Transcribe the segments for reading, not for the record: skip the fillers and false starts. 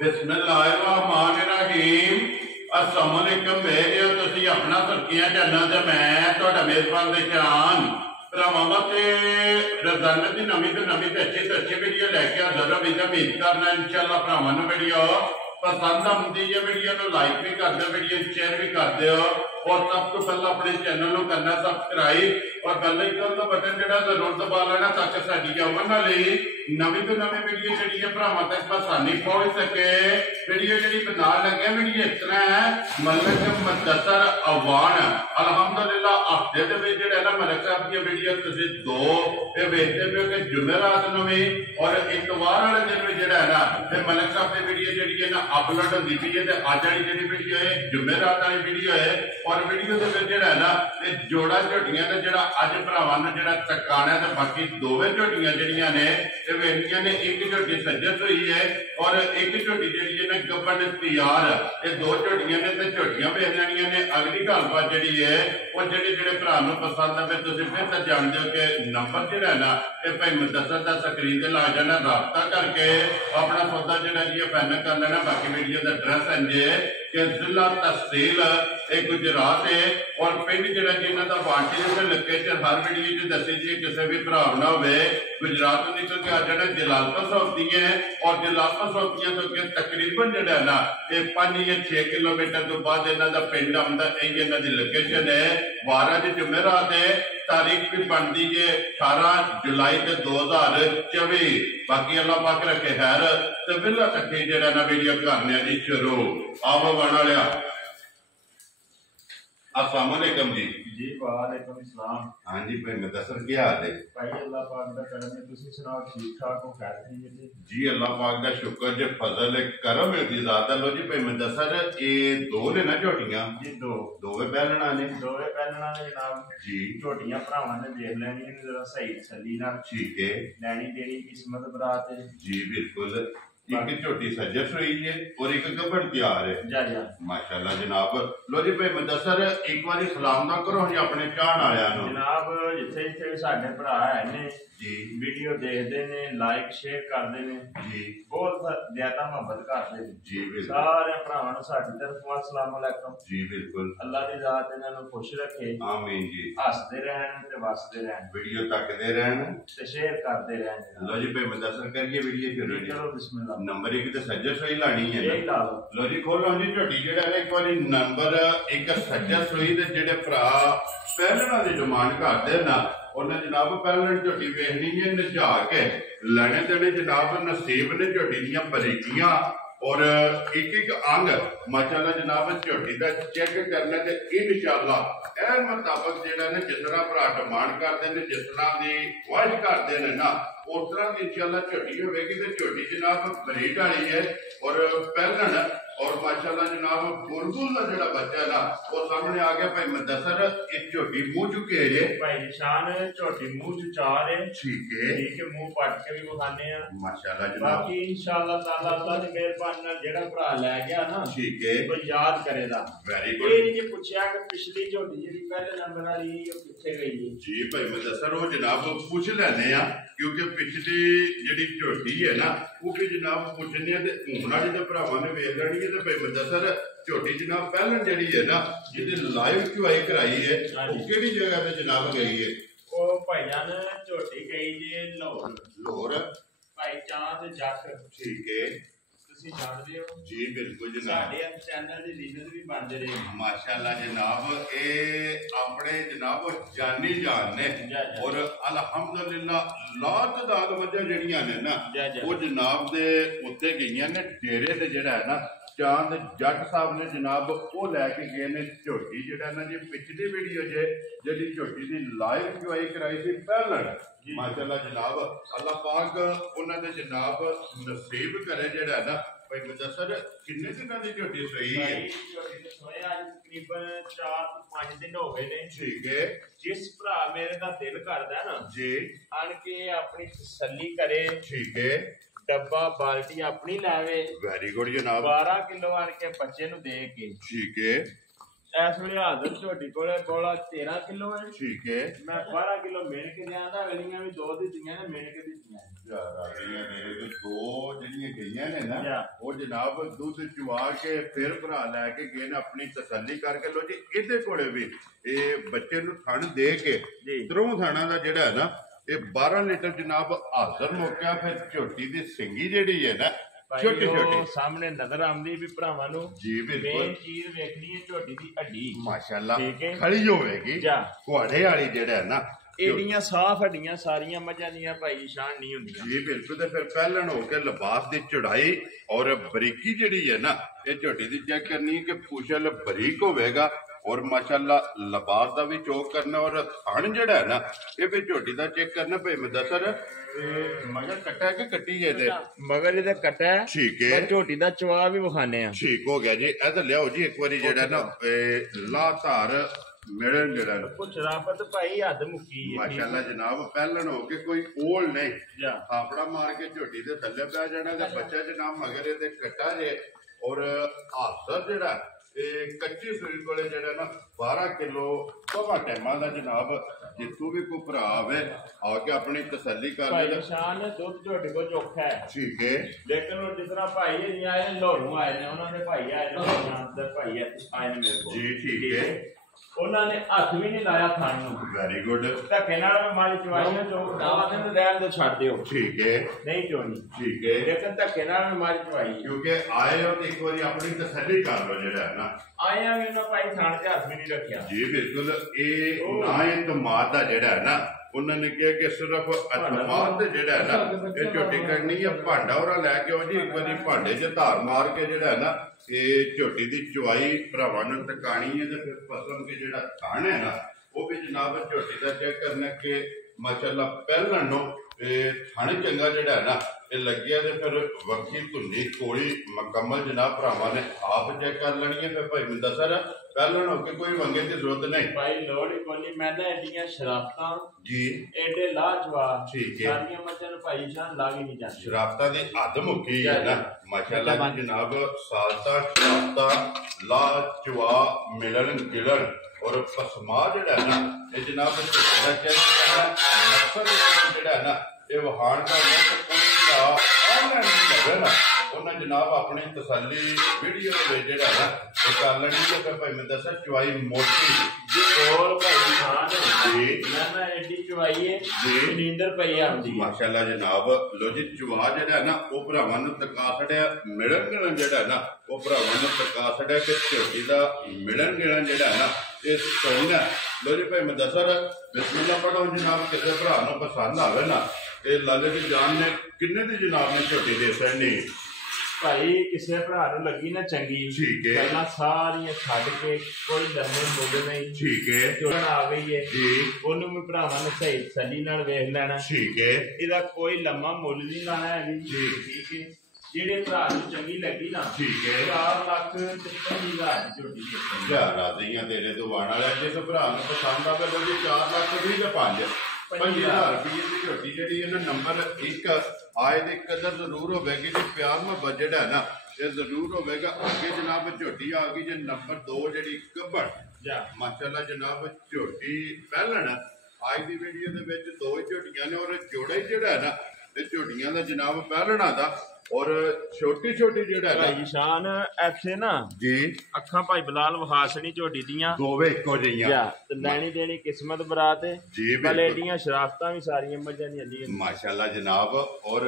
बिस्मिल्लाहिर्रहमानिर्रहीम। अस्सलाम वालेकुम मेरे तुसी अपना सुर्खियां चैनल ते मैं तुहाडा मेजबान दे जान भरावां ते रोजाना दी नवीं ते अच्छी वीडियो लैके हाज़र होई ते उम्मीद करना इंशाअल्लाह भरावां नूं वीडियो पसंद आउंदी है। वीडियो नूं लाइक भी कर दो, वीडियो शेयर भी कर दो और सब तो पहला अपने चैनल को करना सबसक्राइब और बेल आइकन का बटन जो जरूर दबा लेना ताकि साडी आउण वाली नवीं तो नवीं वीडियो जी भरावां तक आसानी पहुंच सके। वीडियो जी बना लगे वीडियो इस तरह है मलक मुदस्सर अवान अलहमदुलिल्लाह हफ्ते के ना मलक साहब की वीडियो तुम दो ये वेचते पे कि जुमेरात नूं भी और इतवार वाले दिन भी जो है ना मलक साहब की वीडियो जी ना अपलोड होती पई है। अज वाली जी वीडियो है जुमेरात वाली वीडियो है और वीडियो के है ना जोड़ा झोटियां ने जो अज भरावां नूं जो चकाना है। बाकी दोवें झोटियां जड़ियां ने वेचदियां ने, एक झोटी सज्जत हुई है और एक झोटी जी ने गब्बन तैयार। ये दो झोटियां ने तो झोटियां बेच लैनियां ने। अगली गलबात जी है वो जेडे भरा नूं पसंद आवे तुसीं फिर तो जानते हो कि नंबर जो है ना ये भाई मुदस्सर का स्क्रीन से ला जाना, राबता करके अपना सौदा जो जी फाइनल कर लेना। बाकी वीडियो का एड्रैस इंजे कि जिला तहसील गुजरात है और पिंड जो जिन्हों का वांटेड लोकेशन हर वीडियो दसी जी किसी भी भरा ना हो गुजरात तो निकल के आ जाना जलालपुर सौंपती है और जलालपुर सौंपतियां तो तकरीबन जो है ना ये 5 या 6 किलोमीटर तो बाद इन्हों का पिंड आंदा इन्हों की लोकेशन है। 12 जुमेरात है, तारीख भी बनती है 18 जुलाई 2024। बाकी अल्लाह पाक रखे खैर तो बिल्ला तक जो ना वीडियो करने जी शुरू आओ बना लिया। अस्सलाम वालेकुम जी। जी वालेकुम सलाम। हाँ जी भाई मुदस्सर क्या हाल है? भाई अल्लाह पाक दा करम है, तुसी सुनाओ ठीक ठाक हो? खैर खैरियत है जी, अल्लाह पाक दा शुक्र जे फजल है करम है दी ज़ात। लो जी भाई मुदस्सर ये दो ने ना झोटियां जी दोवे पहलना ने जनाब जी। झोटियां भरावां ने देख लैनी ने जरा सही तसल्ली नाल। ठीक है, लैनी देनी किस्मत बरात है जी बिल्कुल। एक झोटी सज्जत हुई है और एक गब्बन तैयार है। जा जा माशाल्लाह जनाब। लो जी भाई मुदस्सर एक बार सलाम ना करो जी अपने चाहण आया नु जनाब। जिथे जिथे साडे भरा है ने जी वीडियो देखते ने, लाइक शेयर करते ने जी, बहुत ज्यादा मोहब्बत करते ने जी बिल्कुल। सारे भरावां नूं साडी तरफों अस्सलाम वालेकुम। जी बिल्कुल, अल्लाह दी ज़ात इन्हां नूं खुश रखे, आमीन जी। हसदे रहन ते वसदे रहन, वीडियो तकते रहन ते शेयर करते रहन। लो जी भाई मुदस्सर करिए वीडियो शुरू जी। चलो बिस्मिल्लाह। नंबर एक तो सज्जत सोई लानी है यही ला लो। लो जी खोलो जी झोटी जो एक बार नंबर एक सज्जत सोई दे जेडे भरा पहलना की डिमांड करते ना उन्हें जनाब पहलन झोटी वेखनी है नजा के लैने देने जनाब नसीब ने झोटी दियां बरीकियां और एक एक अंग माशाल्लाह जनाब झोटी का चेक करने ते इंशाअल्लाह एन मुताबिक जेड़ा ने जिस तरह भरा डिमांड करते हैं जिस तरह की ख्वाहिश करते हैं ना उस तरह की इंशाअल्लाह झोटी होगी। तो झोटी जनाब बरीक वाली है और पहलन और माशाल्लाह जनाब बुलबुल का जो बच्चा ना वो सामने आ गया। भाई मुदस्सर एक झोटी मुंह चुके है भाई निशान झोटी मुंह च चार है। ठीक है, ठीक है, मुंह पट के भी बखाने हैं माशाल्लाह जनाब। बाकी इंशाअल्लाह ताला अल्लाह की मेहरबानी नाल जेड़ा भरा ले गया ना ठीक है, वो याद करेगा। वेरी ये गुड नहीं पूछया कि पिछली झोटी जी पहले नंबर वाली वो किथे गई है। जी भाई मुदस्सर वो जनाब पूछ लेने क्योंकि पिछली जी झोटी है ना वो भी जनाब पूछने हूं वाली तो भरावां ने वेख लैनी है। तो भाई मुदस्सर झोटी जनाब पहलन जी है ना जिहदी लाइव चुआई कराई है वो किहड़ी जगह पे जनाब गई है? ओ भाईजान झोटी गई जी लाहौर। लाहौर भाई चांद जट। ठीक है, तुसी जानदे हो जी बिल्कुल जनाब। साडे चैनल दी रीजन भी बनदे रहे माशाल्लाह जनाब ए अपने जनाब जानी जान ने और अल्हम्दुलिल्लाह लातदाद वजह जड़ियां ने ना वो जनाब दे उत्ते गईयां ने डेरे ते जेड़ा है ना चांद जट साहब ने जनाब वो लैके गए ने झोटी जेड़ा ना जी पिछली video J JD झोटी the live चुआई कराई थी पहलन माशाल्लाह जनाब अल्लाह पाक उन्हां दे जनाब नसीब करे जेड़ा ना। भाई मुदस्सर किन्ने दिनां दी झोटी सोई है? झोटी सोए आज तकरीबन 4 ਤੋਂ 5 दिन हो गए ने। ठीक है, जिस भरा मेरे दा दिल करदा ना जी आन के अपनी तसल्ली करे। ठीक है, डब्बा बाल्टी अपनी लावे। वेरी गुड जनाब। 12 किलो आन के बच्चे नु दे के ठीक है, ਇਸ ਵੇਲੇ ਹਾਜ਼ਰ ਝੋਟੀ ਕੋਲੇ ਬੋਲਾ 13 ਕਿਲੋ ਹੈ। ਠੀਕ ਹੈ। ਮੈਂ 12 ਕਿਲੋ ਮਿਣ ਕੇ ਲਿਆਂਦਾ, ਅਗਲੀਆਂ ਵੀ 2 ਦਿੱਤੀਆਂ ਨੇ, ਮਿਣ ਕੇ ਦਿੱਤੀਆਂ ਯਾਰ ਆ ਗਈਆਂ ਮੇਰੇ ਤੋਂ 2 ਜਿਹੜੀਆਂ ਗਈਆਂ ਨੇ ਨਾ, ਉਹ ਜਨਾਬ ਦੁੱਧ ਚੁਆ ਕੇ ਫਿਰ ਭਰਾ ਲੈ ਕੇ ਗਏ ਨੇ ਆਪਣੀ ਤਸੱਲੀ ਕਰਕੇ। ਲੋ ਜੀ ਇਹਦੇ ਕੋਲੇ ਵੀ ਇਹ ਬੱਚੇ ਨੂੰ ਥਣ ਦੇ ਕੇ ਤਰੋਂ ਥਾਣਾ ਦਾ ਜਿਹੜਾ ਹੈ ਨਾ ਇਹ 12 ਲੀਟਰ ਜਨਾਬ ਹਾਜ਼ਰ ਮੁੱਕਿਆ। ਫਿਰ ਝੋਟੀ ਦੀ ਸਿੰਗੀ ਜਿਹੜੀ ਹੈ ਨਾ ਛੋਟੀ ਛੋਟੀ ਸਾਹਮਣੇ ਨਜ਼ਰ ਆਉਂਦੀ ਵੀ ਭਰਾਵਾਂ ਨੂੰ ਜੀ ਬਿਲਕੁਲ ਮੇਨ ਚੀਜ਼ ਵੇਖਣੀ ਹੈ ਝੋਟੀ ਦੀ ਹੱਡੀ ਮਾਸ਼ਾਅੱਲਾ ਖੜੀ ਹੋਵੇਗੀ ਘੋੜੇ ਵਾਲੀ ਜਿਹੜਾ ਹੈ ਨਾ। ਇਹਦੀਆਂ ਸਾਫ ਹੱਡੀਆਂ ਸਾਰੀਆਂ ਮੱਝਾਂ ਦੀਆਂ ਭਾਈ ਸ਼ਾਨ ਨਹੀਂ ਹੁੰਦੀਆਂ ਜੀ ਬਿਲਕੁਲ। ਤੇ ਫਿਰ ਪਹਿਲਣ ਹੋ ਕੇ ਲਿਬਾਸ ਦੀ ਚੜਾਈ ਔਰ ਬਰੀਕੀ ਜਿਹੜੀ ਹੈ ਨਾ ਇਹ ਝੋਟੀ ਦੀ ਚੈੱਕ ਕਰਨੀ ਕਿ ਪੁਸ਼ਲ ਬਰੀਕ ਹੋਵੇਗਾ और माशाअल्लाह लबास का भी चौक करना और थन जड़ा है ना ये भी झोटी का चेक करना भाई मुदस्सर मगर कट्टा है कि कट्टी है मगर ये कट्टा है। ठीक है झोटी का चवा भी विखाने ठीक हो गया जी। इधर लियाओ जी एक बार जेड़ा ना ला धार मिलन जड़ा कुछ शराफत भाई हद मुक्की है माशाअल्लाह जनाब। पहलन हो के कोई ओल नहीं थापड़ा मार के झोटी दे थल्ले पै जाना ते बच्चा जनाब मगर ये कट्टा जे और हासर जड़ा कच्ची सूई को ना 12 किलो सवा टाइमा का जनाब जितू भी कोई भरा आवे आके अपनी तसल्ली कर ले। दुध झोटी को चोखा है ठीक है लेकिन जिस तरह भाई आए लोरू आए ने उन्होंने भाई आए ने भाई आए ने मेरे को जी ठीक है उन्होंने हाथ भी नहीं लाया थान नूं। वेरी गुड धक्के नाल माली चवाई जो दावा दिन रहन दो छड़ दियो ठीक है नहीं चोनी ठीक है लेकिन धक्के नाल माली चवाई क्योंकि आए हो तो एक बार अपनी तसल्ली कर लो जेड़ा है ना आया भी ना भाई थान ते हाथ भी नहीं रखिया जी बिल्कुल। ये ना इतमाद दा जेड़ा है ना उन्होंने कहा कि सिर्फ अतमाद जेड़ा है ना ये झोटी करनी है भांडा और लैके आओ जी एक बार भांडे च धार मार के जेड़ा है ना ये झोटी की चुवाई भरावां नूं तकानी है तो फिर पसम के जेड़ा थन है ना वो भी जनाब झोटी का चेक करना कि माशाअल्लाह पहला नो थन चंगा जेड़ा है ना ये लग्या तो फिर वक्की धुंधी कोली मुकम्मल जनाब भरावां ने आप चेक कर लेनी है। फिर भाई मुदस्सर पहले होके कोई मंगे की जरूरत नहीं भाई लोड़ कोनी मैं ना एडियां शराफतां जी एडे लाजवाब ठीक है सारियां मच्छर भाई शान लाग ही नहीं जाती शराफतां दी हद मुक्की है ना माशाअल्लाह जी जनाब। सालता शराफता लाजवाब मिलन गिलन और पसमा जेड़ा है ना ये जनाब जेड़ा है ना ये वहान का उन्हें जनाब अपनी तसल्ली वीडियो जेड़ा है ना ये कर लेनी है। फिर भाई मैं दसा चुवाई मोटी माशाअल्लाह जनाब। लो जी चुवा जेड़ा है ना वो भरावां नूं तका छड़िया मिलन गिलन जेड़ा है ना वो भरावां नूं तका छड़िया कि झोटी दा मिलन गिलन जेड़ा है ना ये सही ना। लो जी भाई मुदस्सर बिस्मिल्लाह पढ़ो जनाब किसी भरा नूं पसंद आवे ना ये लाले दी जान ने किन्ने दी जनाब ने झोटी दे छड़नी भाई किसी भरा नूं लगी ना चंगी ठीक है गल्लां सारियां छड्ड के कोई लम्मे मुੱਲ नहीं ठीक है जोड़न आ गई है जी ओनू भी भरावां ने सही तसल्ली नाल वेख लेना ठीक है इहदा कोई लम्मा मुੱਲ नहीं लाना है जी ठीक है जेडे भरा नूं चंगी लगी ना ठीक है 4,53,000 दी झोटी यार राज़ियां तेरे तो आण वाला जिस भरा नूं पसंद आवे लो जी 4,20,000 ते 5,000 रुपये की झोटी जी नंबर 1 आए की कदर जरूर होगी जी प्यार मुहब्बत जेड़ा है ना ये जरूर होगा। अगे जनाब झोटी आ गई जी नंबर 2 जी गब्बड़ माशाअल्लाह जनाब झोटी पहलन आज की वीडियो के 2 झोटियां ने और जोड़ा ही जेड़ा है ना झोटियां का जनाब पहलना था और छोटी छोटी जेड़ा है भाई शान ऐसे ना जी अखां भाई बिलाल वहासनी झोटी दियां दोवे इको जिहियां ते लैनी देनी किस्मत बरात है जी बलेडियां शराफतां भी सारियां मज्जां दी हंदी माशाअल्लाह जनाब। और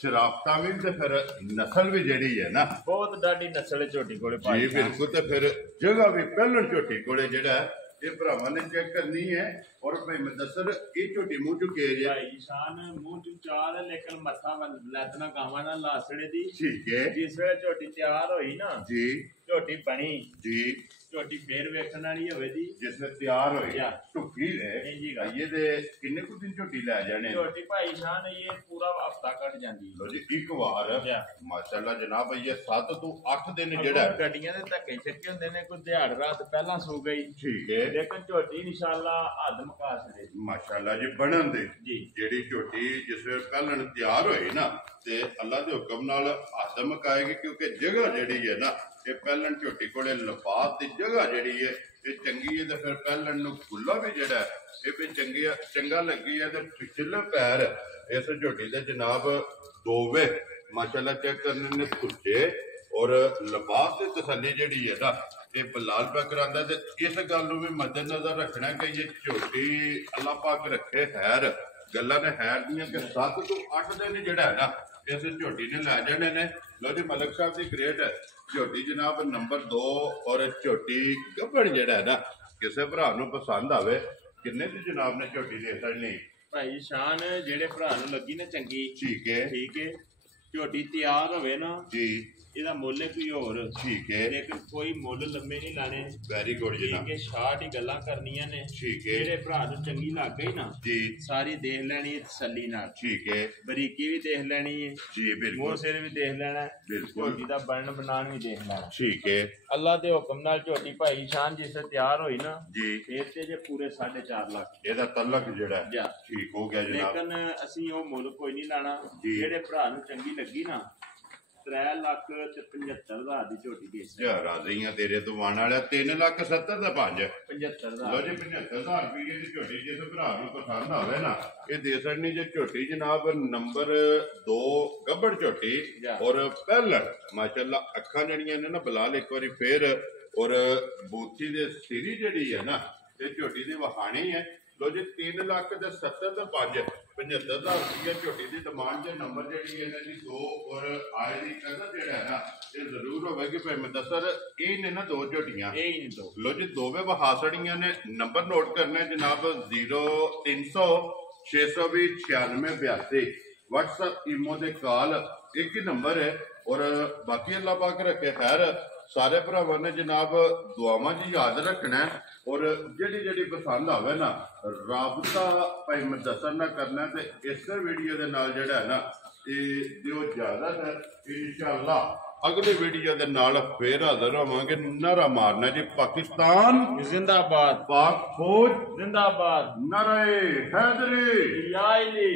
शराफतां भी ते फिर नस्ल भी जेड़ी है ना बहुत डाडी नस्ल है झोटी कोले जी बिल्कुल। ते फिर जगह भी पहलन झोटी कोले जेड़ा है ये भरावां ने चेक करनी है। और भाई मुदस्सर ये झोटी मुंह चुके है भाई शान मुंह चु चाल लेकिन मथा लैतना गावां नाल लासड़े दी ठीक है। जिस वेले झोटी तैयार होई ना जी झोटी बनी जी झोटी फेर वेखण वाली होवे दी जिसने तैयार होई टुकी है ये दे किन्ने कुछ दिन झोटी ले जाने झोटी भाई शान ये पूरा हफ्ता कट जांदी लो जी एक बार माशाअल्लाह जनाब ये 7 तो 8 दिन जेड़ा गड्डियां दे धक्के छक्के हुंदे ने कोई दिहाड़ रात पहला सो गई ठीक है लेकिन झोटी इंशाअल्लाह हद मुका छड़े माशाअल्लाह जी बनन दे जी जेड़ी झोटी जिस वे पहलन तैयार होई ना ते अल्लाह दे हुक्म नाल हद मुकाएगी क्योंकि जगह जेड़ी है ना ਇਹ ਪਹਿਲਣ ਝੋਟੀ ਕੋਲੇ ਲਿਫਾਫ ਦੀ ਜਗ੍ਹਾ ਜਿਹੜੀ ਹੈ ਇਹ ਚੰਗੀ ਹੈ, ਤੇ ਫਿਰ ਪਹਿਲਣ ਨੂੰ ਖੁੱਲਾ ਵੀ ਜਿਹੜਾ ਇਹ ਵੀ ਚੰਗਾ ਲੱਗੀ ਹੈ। ਤੇ ਪਿਛਲੇ ਪੈਰ ਇਸ ਝੋਟੀ ਦੇ ਜਨਾਬ ਦੋਵੇਂ ਮਾਸ਼ਾਅੱਲਾ ਚੈੱਕ ਕਰਨੇ ਨੇ ਖੁੱਚੇ ਔਰ ਲਿਫਾਫ ਦੀ ਤਸੱਲੀ ਜਿਹੜੀ ਹੈ ਨਾ ਇਹ ਬਲਾਲ ਪਾ ਕਰਾਂਦਾ। ਤੇ ਇਸ ਗੱਲ ਨੂੰ ਵੀ ਮੱਦੇਨਜ਼ਰ ਰੱਖਣਾ ਕਿ ਇਹ ਝੋਟੀ ਅੱਲਾਹ ਪਾਕ ਰੱਖੇ ਖੈਰ ਗੱਲਾਂ ਨੇ ਹੈਰ ਦੀਆਂ ਕਿ 7 ਤੋਂ 8 ਦਿਨ ਜਿਹੜਾ ਹੈ ਨਾ ਇਸ ਝੋਟੀ ਨੇ ਲੈ ਜਾਣੇ ਨੇ। ਲੋ ਜੀ ਮਲਕ ਸਾਹਿਬ ਦੀ ਗ੍ਰੇਟ ਝੋਟੀ ਜਨਾਬ ਨੰਬਰ 2 ਔਰ ਝੋਟੀ ਗੱਭਣ ਜਿਹੜਾ ਹੈ ਨਾ ਕਿਸੇ ਭਰਾ ਨੂੰ ਪਸੰਦ ਆਵੇ ਕਿੰਨੇ ਦੀ ਜਨਾਬ ਨੇ ਝੋਟੀ ਦੇ ਸਕਣੀ ਭਾਈ ਸ਼ਾਨ ਜਿਹੜੇ ਭਰਾ ਨੂੰ ਲੱਗੀ ਨਾ ਚੰਗੀ ਠੀਕ ਹੈ ਝੋਟੀ ਤਿਆਰ ਹੋਵੇ ਨਾ ਜੀ ਇਹਦਾ ਮੁੱਲ ਕੋਈ ਹੋਰ ਠੀਕ ਹੈ ਲੇਕਿਨ ਕੋਈ ਮੁੱਲ ਲੰਮੇ ਨਹੀਂ ਲਾਣੇ। ਵੈਰੀ ਗੁੱਡ ਜੀ ਠੀਕ ਹੈ 60 ਹੀ ਗੱਲਾਂ ਕਰਨੀਆਂ ਨੇ ਠੀਕ ਹੈ ਜਿਹੜੇ ਭਰਾ ਨੂੰ ਚੰਗੀ ਲੱਗ ਗਈ ਨਾ ਜੀ ਸਾਰੀ ਦੇਖ ਲੈਣੀ ਹੈ ਤਸੱਲੀ ਨਾਲ ਠੀਕ ਹੈ ਬਰੀਕੀ ਵੀ ਦੇਖ ਲੈਣੀ ਹੈ ਜੀ ਬਿਲਕੁਲ ਮੋਹ ਸਿਰ ਵੀ ਦੇਖ ਲੈਣਾ ਬਿਲਕੁਲ ਝੋਟੀ ਦਾ ਬਣਨ ਬਣਾਉਣ ਵੀ ਦੇਖ ਲੈਣਾ ਠੀਕ ਹੈ ਅੱਲਾ ਦੇ ਹੁਕਮ ਨਾਲ ਝੋਟੀ ਭਾਈ ਸ਼ਾਨ ਜਿਸ ਤਿਆਰ ਹੋਈ ਨਾ ਜੀ ਫੇਰ ਤੇ ਜੇ ਪੂਰੇ 4.5 ਲੱਖ ਇਹਦਾ ਤਲਕ ਜਿਹੜਾ ਠੀਕ ਹੋ ਗਿਆ ਜਨਾਬ। ਲੇਕਿਨ ਅਸੀਂ ਉਹ ਮੁੱਲ ਕੋਈ ਨਹੀਂ ਲਾਣਾ ਜਿਹੜੇ ਭਰਾ ਨੂੰ ਚੰਗੀ ਲੱਗੀ ਨਾ 3,75,000 ਦੀ ਝੋਟੀ ਦੇ ਰਾਜ਼ੀਆਂ ਤੇਰੇ ਤੋਂ ਆਉਣ ਵਾਲਾ 3,70,000 ਦਾ 75,000 ਲੋ ਜੀ 75,000 ਰੁਪਏ ਦੀ ਝੋਟੀ ਜਿਸ ਭਰਾ ਨੂੰ ਪਸੰਦ ਆਵੇ ਨਾ ਇਹ ਦੇ ਸਕਣੀ ਜੇ ਝੋਟੀ ਜਨਾਬ ਨੰਬਰ 2 ਗੱਭੜ ਝੋਟੀ ਔਰ ਪਹਿਲਣ ਮਾਸ਼ਾਅੱਲਾ ਅੱਖਾਂ ਜਿਹੜੀਆਂ ਨੇ ਨਾ ਬਲਾਲ ਇੱਕ ਵਾਰੀ ਫੇਰ ਔਰ ਬੂਥੀ ਦੇ ਸਿਰੀ ਜਿਹੜੀ ਹੈ ਨਾ ਇਹ ਝੋਟੀ ਦੀ ਵਹਾਣੀ ਹੈ। ਲੋ ਜੀ 3,70,000 ਦਾ 75,000 ਰੁਪਏ ਝੋਟੀ ਦੀ ਡਿਮਾਂਡ ਦੇ ਨੰਬਰ ਜਿਹੜੀ ਇਹਨਾਂ ਦੀ 2 ਔਰ ਆਏ ਦੀ ਕਦਰ ਜਿਹੜਾ ਹੈ ਨਾ ਇਹ ਜ਼ਰੂਰ ਹੋਵੇਗੀ ਭਾਈ ਮੁਦੱਸਰ ਇਹ ਨੇ ਨਾ 2 ਝੋਟੀਆਂ ਇਹ ਹੀ ਨੇ 2 ਲੋ ਜੀ ਦੋਵੇਂ ਵਹਾਸੜੀਆਂ ਨੇ ਨੰਬਰ ਨੋਟ ਕਰਨਾ ਜਨਾਬ 0300 620 9682 WhatsApp ਈਮੋ ਦੇ ਕਾਲ ਇੱਕ ਹੀ ਨੰਬਰ ਹੈ ਔਰ ਬਾਕੀ ਅੱਲਾਹ ਪਾਕ ਰੱਖੇ ਖੈਰ ਸਾਰੇ ਭਰਾਵਾਂ ਨੇ ਜਨਾਬ ਦੁਆਵਾਂ 'ਚ ਯਾਦ ਰੱਖਣਾ ਔਰ ਜਿਹੜੀ ਪਸੰਦ ਆਵੇ ਨਾ ਰਾਬਤਾ ਭਾਈ ਮੁਦੱਸਰ ਨਾਲ ਕਰਨਾ ਤੇ ਇਸੇ ਵੀਡੀਓ ਦੇ ਨਾਲ ਜਿਹੜਾ ਹੈ ਨਾ ਇਹ ਦਿਓ ਜ਼ਿਆਦਾਤਰ ਇਨਸ਼ਾਅੱਲਾ ਅਗਲੇ ਵੀਡੀਓ ਦੇ ਨਾਲ ਫੇਰ ਹਾਜ਼ਰ ਹੋਵਾਂਗੇ। ਨਾਰਾ ਮਾਰਨਾ ਜੀ ਪਾਕਿਸਤਾਨ ਜ਼ਿੰਦਾਬਾਦ, ਪਾਕ ਫੌਜ ਜ਼ਿੰਦਾਬਾਦ, ਨਾਰੇ ਹੈਦਰੀ ਯਾ ਅਲੀ।